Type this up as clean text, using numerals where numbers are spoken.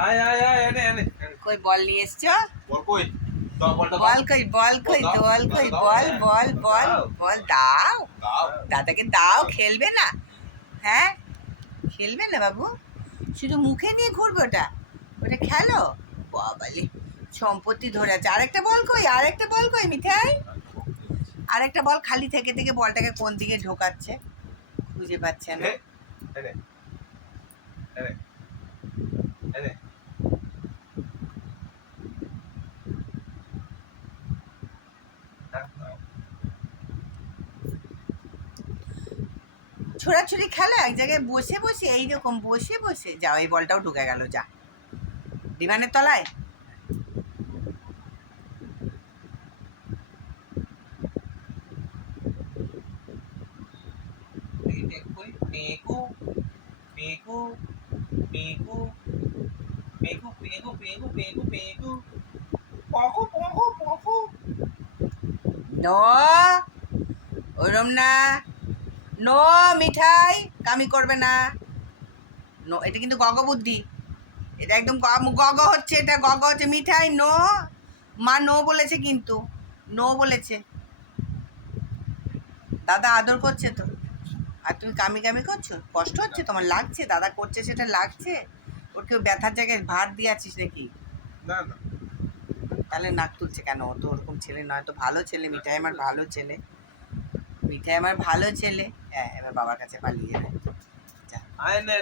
আয় আয় আয় এনে এনে কই বল নিয়ে এসছো? বল কই দাও বলটা দাও বল কই বল কই বল কই বল বল বল বল দাও। দাও দাদাকে দাও, খেলবে না? হ্যাঁ খেলবে না বাবু? শুধু মুখে নিয়ে ঘুরবে ওটা? ওটা খেলো? বাবালে সম্পত্তি ধরে আছে। আরেকটা বল কই? আরেকটা বল কই মিঠাই? আরেকটা বল খালি থেকে থেকে বলটাকে কোন দিকে ঢোকাচ্ছে খুঁজে পাচ্ছে না। এনে এনে এনে ছোড়াছুড়ি খেলো এক জায়গায় বসে বসে, এইরকম বসে বসে। যাও, এই বলটাও ঢুকে গেল, যা ডিমানের তলায়। পেকু পেকু পেকু পেকু পেকু পেকু পেকু পেকু পকু পকু পকু নো, ওরম না। নো মিঠাই, কামি করবে না। নো, এটা কিন্তু গগ বুদ্ধি। এটা একদম গগ হচ্ছে, এটা গগ হচ্ছে। মিঠাই নো, মা নো বলেছে কিন্তু, নো বলেছে। দাদা আদর করছে তো, আর তুমি কামি কামি করছো? কষ্ট হচ্ছে তোমার? লাগছে দাদা করছে সেটা লাগছে? ওর কেউ ব্যথার জায়গায় ভার দিয়ে আছিস নাকি? না না তাহলে নাক তুলছে কেন? ও তো ওরকম ছেলে নয়, তো ভালো ছেলে। মিঠাই আমার ভালো ছেলে, মিঠাই আমার ভালো ছেলে। হ্যাঁ, এবার বাবার কাছে পালিয়ে যায়। আয় নে